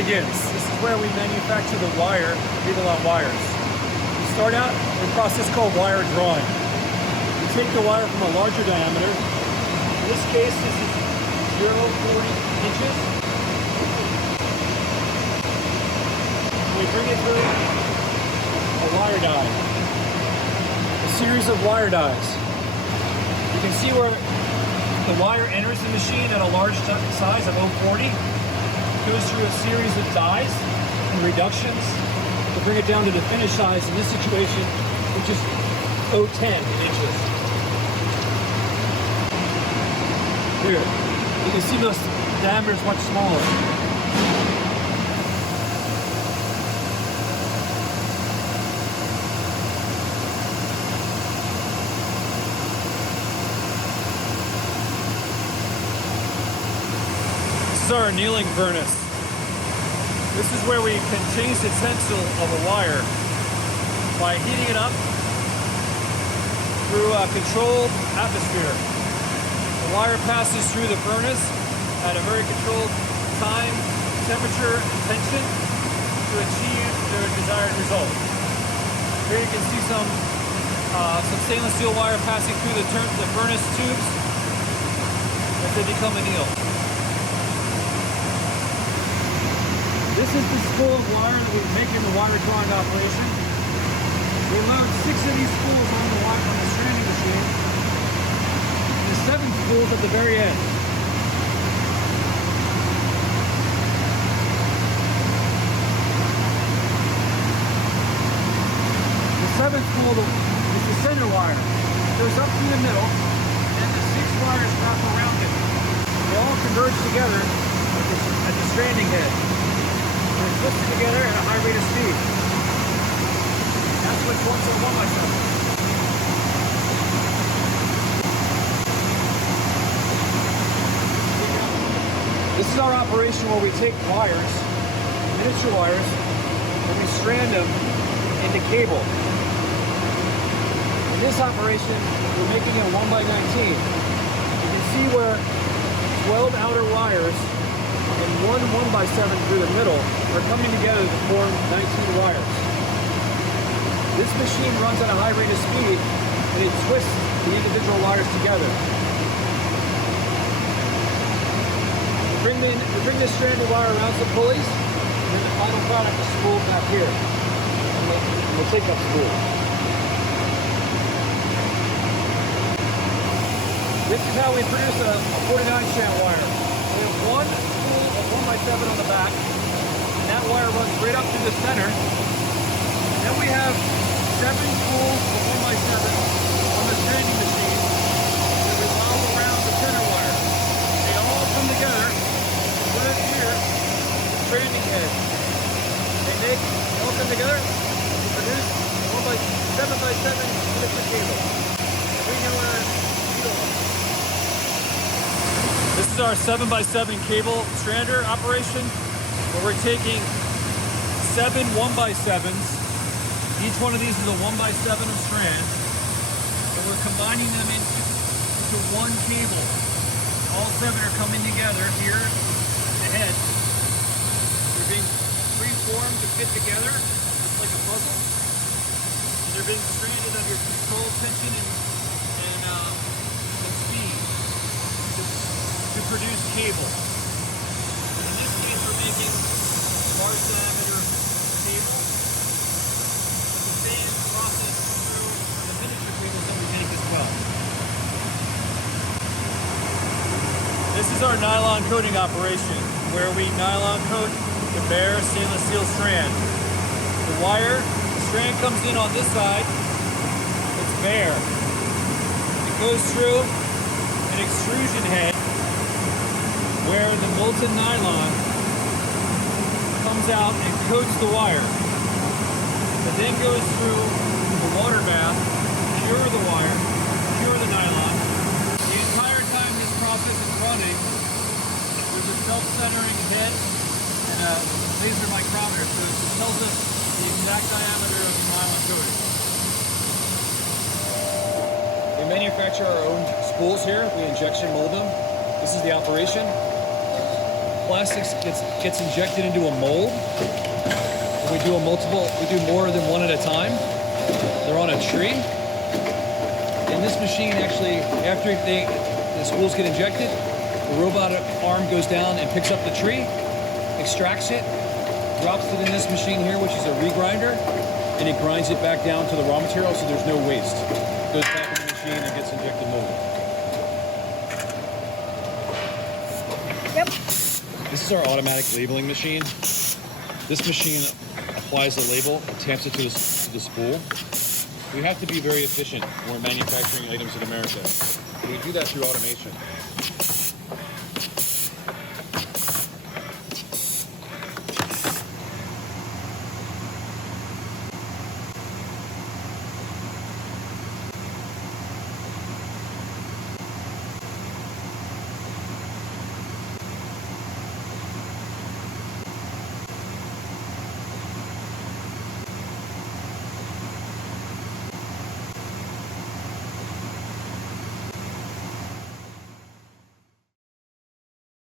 begins. This is where we manufacture the wire, Beadalon wires. We start out in a process called wire drawing. We take the wire from a larger diameter. In this case, this is 0.40 inches. We bring it through a wire die, a series of wire dies. You can see where the wire enters the machine at a large size of 0.40. Goes through a series of dies and reductions to bring it down to the finished size in this situation, which is 0.10 inches. Here, you can see the diameter is much smaller. This is our annealing furnace. This is where we can change the tensile of a wire by heating it up through a controlled atmosphere. The wire passes through the furnace at a very controlled time, temperature, and tension to achieve their desired result. Here you can see some stainless steel wire passing through the furnace tubes as they become annealed. This is the spool of wire that we make in the wire drawing operation. We load 6 of these spools on the wire on the stranding machine. And the 7 spools at the very end. The 7th spool is the center wire. It goes up through the middle, and the 6 wires wrap around it. They all converge together at the stranding head. They're twisted together at a high rate of speed. That's what's one to the 1x7. This is our operation where we take wires, miniature wires, and we strand them into cable. In this operation, we're making a 1x19. You can see where 12 outer wires and one 1x7 through the middle are coming together to form 19 wires. This machine runs at a high rate of speed and it twists the individual wires together. We bring this stranded wire around some pulleys, and then the final product is spooled back here. And we'll take that spool. This is how we produce a 49 strand wire. We have one spool of 1x7 on the back, and that wire runs right up through the center. And then we have 7 spools of 1x7 on the stranding machine that revolve around the center wire. They all come together, put it here, the stranding head. They all come together to produce a 7x7 electric cable. And we know our Beadalon. This is our 7x7 cable strander operation, where we're taking 7 1x7s. Each one of these is a 1x7 of strands, and we're combining them into one cable. All 7 are coming together here at the head. They're being preformed to fit together, just like a puzzle. And they're being stranded under controlled tension and speed to produce cable. And in this case, we're making a large diameter cable. The same process through the miniature cables that we make as well. This is our nylon coating operation, where we nylon coat the bare stainless steel strand. The strand comes in on this side, it's bare. It goes through an extrusion head where the molten nylon comes out and coats the wire. It then goes through the water bath, cure the wire, cure the nylon. The entire time this process is running, there's a self-centering head and a laser micrometer, so it tells us the exact diameter of the nylon coating. We manufacture our own spools here. We injection mold them. This is the operation. plastics gets injected into a mold. We do more than one at a time. They're on a tree. And this machine actually, after the spools get injected, the robot arm goes down and picks up the tree, extracts it, drops it in this machine here, which is a regrinder, and it grinds it back down to the raw material so there's no waste. It goes back in the machine and gets injected molded. Yep. This is our automatic labeling machine. This machine applies the label, tamps it to the spool. We have to be very efficient when we're manufacturing items in America. We do that through automation.